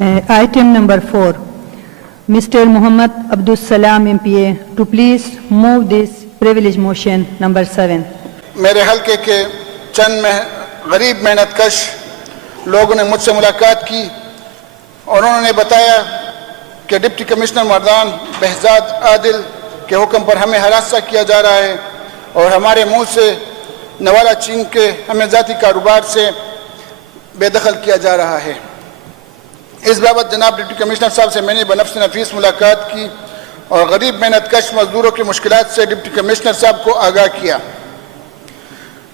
Item number 4. Mr. Muhammad Abdul Salam MPA to please move this privilege motion number 7. میرے حلقے کے چند غریب محنت کش لوگوں نے مجھ سے ملاقات کی اور انہوں نے بتایا کہ ڈپٹی کمشنر مردان بہزاد عادل کے حکم پر ہمیں ہراساں کیا جا رہا ہے اور ہمارے منہ سے نوالہ چھین کے ہمیں ذاتی کاروبار سے بے دخل کیا جا رہا ہے۔ اس بابت جناب ڈپٹی کمشنر صاحب سے میں نے بنفس نفیس ملاقات کی اور غریب محنت کش مزدوروں کی مشکلات سے ڈپٹی کمشنر صاحب کو آگاہ کیا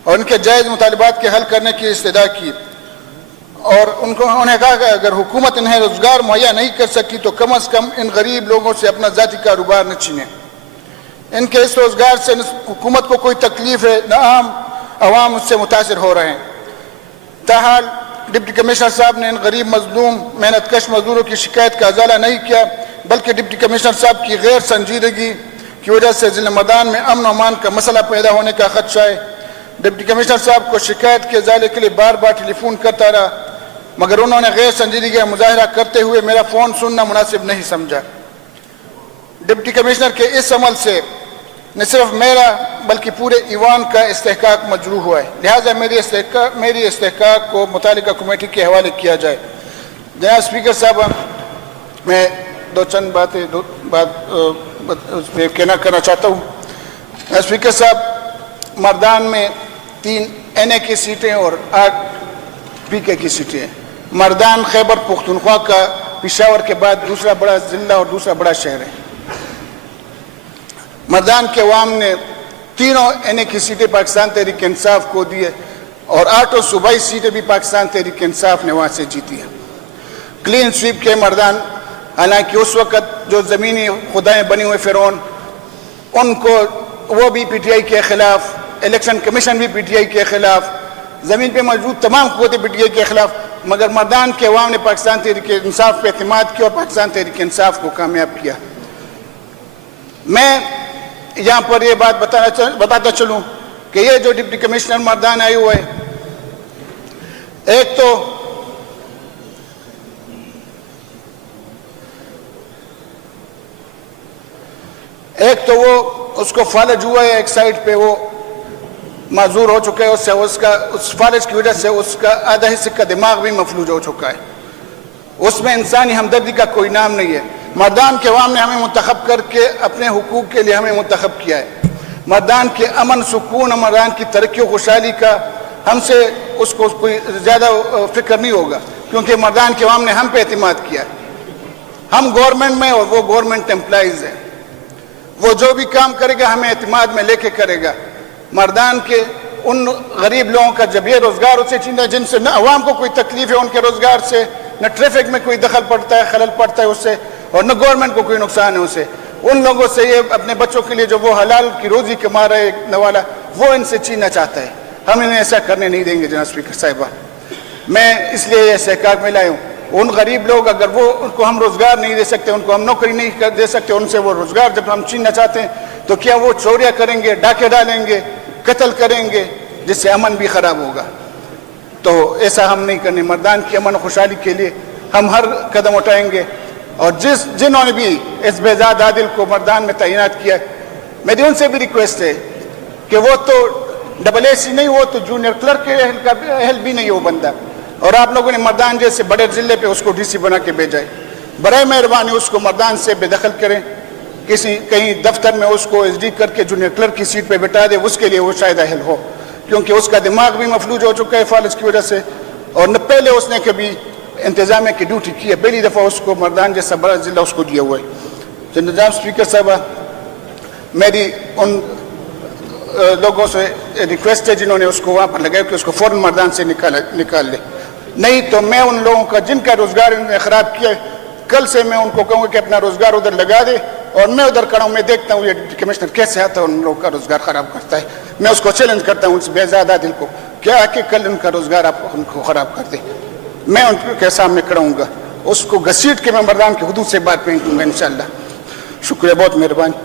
اور ان کے جائز مطالبات کے حل کرنے کی استدعا کی اور انہیں کہا کہ اگر حکومت انہیں روزگار مہیا نہیں کر سکتی تو کم از کم ان غریب لوگوں سے اپنا ذاتی کاروبار نہ چھینیں۔ ان کے اس روزگار سے حکومت کو کوئی تکلیف ہے نہ عام عوام اس سے متاثر ہو رہے ہیں۔ تاحال ڈپٹی کمشنر صاحب نے ان غریب مظلوم محنت کش مزدوروں کی شکایت کا ازالہ نہیں کیا بلکہ ڈپٹی کمشنر صاحب کی غیر سنجیدگی کی وجہ سے ضلع مردان میں امن و امان کا مسئلہ پیدا ہونے کا خدشہ ہے۔ ڈپٹی کمشنر صاحب کو شکایت کے ازالے کے لیے بار بار ٹیلی فون کرتا رہا مگر انہوں نے غیر سنجیدگی کا مظاہرہ کرتے ہوئے میرا فون سننا مناسب نہیں سمجھا۔ ڈپٹی کمشنر کے اس عمل سے نہ صرف میرا بلکہ پورے ایوان کا استحقاق مجروح ہوا ہے، لہٰذا میری استحقاق کو متعلقہ کمیٹی کے حوالے کیا جائے۔ جناب اسپیکر صاحب، میں چند باتیں کرنا چاہتا ہوں۔ اسپیکر صاحب، مردان میں 3 NA کی سیٹیں اور 8 PK کی سیٹیں ہیں۔ مردان خیبر پختونخوا کا پشاور کے بعد دوسرا بڑا ضلع اور دوسرا بڑا شہر ہے۔ مردان کے عوام نے 3 NA کی سیٹیں پاکستان تحریک انصاف کو دی ہے اور 8 صوبائی سیٹیں بھی پاکستان تحریک انصاف نے وہاں سے جیتی ہیں۔ کلین سویپ کے مردان، حالانکہ اس وقت جو زمینی خدائیں بنی ہوئے فرعون ان کو وہ بھی PTI کے خلاف، الیکشن کمیشن بھی PTI کے خلاف، زمین پہ موجود تمام قوتیں PTI کے خلاف، مگر مردان کے عوام نے پاکستان تحریک انصاف پہ اعتماد کیا اور پاکستان تحریک انصاف کو کامیاب کیا۔ میں یہاں پر یہ بات بتاتا چلوں کہ یہ جو ڈپٹی کمشنر مردان آئے ہوئے ایک تو وہ اس کو فالج ہوا ہے، ایک سائڈ پہ وہ معذور ہو چکا ہے، اس فالج کی وجہ سے اس کا آدھا حصے کا دماغ بھی مفلوج ہو چکا ہے۔ اس میں انسانی ہمدردی کا کوئی نام نہیں ہے۔ مردان کے عوام نے ہمیں منتخب کر کے اپنے حقوق کے لیے ہمیں منتخب کیا ہے۔ مردان کے امن سکون اور مردان کی ترقی و خوشحالی کا ہم سے اس کو کوئی زیادہ فکر نہیں ہوگا کیونکہ مردان کے عوام نے ہم پہ اعتماد کیا ہے۔ ہم گورنمنٹ میں اور وہ گورنمنٹ امپلائیز ہیں، وہ جو بھی کام کرے گا ہمیں اعتماد میں لے کے کرے گا۔ مردان کے ان غریب لوگوں کا جب یہ روزگار اسے چھینا جن سے نہ عوام کو کوئی تکلیف ہے ان کے روزگار سے، نہ ٹریفک میں کوئی دخل پڑتا ہے، خلل پڑتا ہے اس سے، اور نہ گورنمنٹ کو کوئی نقصان ہے اسے، ان لوگوں سے یہ اپنے بچوں کے لیے جو وہ حلال کی روزی کما رہے نوالا وہ ان سے چھیننا چاہتا ہے۔ ہم انہیں ایسا کرنے نہیں دیں گے جناب اسپیکر صاحبہ۔ میں اس لیے یہ استحقاق میں لایا ہوں۔ ان غریب لوگ اگر ان کو ہم روزگار نہیں دے سکتے، ان کو ہم نوکری نہیں دے سکتے، ان سے وہ روزگار جب ہم چھیننا چاہتے ہیں تو کیا وہ چوریاں کریں گے، ڈاکے ڈالیں گے، قتل کریں گے، جس سے امن بھی خراب ہوگا؟ تو ایسا ہم نہیں کرنے۔ مردان کی امن و خوشحالی کے لیے ہم ہر قدم اٹھائیں گے اور جنہوں نے بھی اس بہزاد عادل کو مردان میں تعینات کیا ہے میری ان سے بھی ریکویسٹ ہے کہ وہ تو AAC نہیں، وہ تو جونیئر کلرک کے اہل بھی نہیں ہے وہ بندہ، اور آپ لوگوں نے مردان جیسے بڑے ضلع پہ اس کو DC بنا کے بھیجا ہے۔ برائے مہربانی اس کو مردان سے بے دخل کریں، کہیں دفتر میں اس کو SD کر کے جونیئر کلرک کی سیٹ پہ بٹھا دے، اس کے لیے وہ شاید اہل ہو، کیونکہ اس کا دماغ بھی مفلوج ہو چکا ہے فالج کی وجہ سے، اور نہ پہلے اس نے کبھی انتظامیہ کی ڈیوٹی کی ہے، پہلی دفعہ اس کو مردان جیسا بڑا ضلع اس کو دیا ہوا ہے۔ جناب اسپیکر صاحبہ، میری ان لوگوں سے ریکویسٹ ہے جنہوں نے اس کو وہاں پر لگایا کہ اس کو فوراً مردان سے نکال لے، نہیں تو میں ان لوگوں کا جن کا روزگار انہوں نے خراب کیا ہے کل سے میں ان کو کہوں گا کہ اپنا روزگار ادھر لگا دے، اور میں ادھر کھڑا ہوں، میں دیکھتا ہوں یہ ڈپٹی کمشنر کیسے آتا ہے ان لوگوں کا روزگار خراب کرتا ہے۔ میں اس کو چیلنج کرتا ہوں اس بہزاد عادل کو کیا کہ کل ان کا روزگار آپ ان کو خراب کر دے، میں ان کے سامنے کھڑا ہوں گا، اس کو گھسیٹ کے میں مردان کی حدود سے بات کروں گا انشاءاللہ۔ شکریہ، بہت مہربانی۔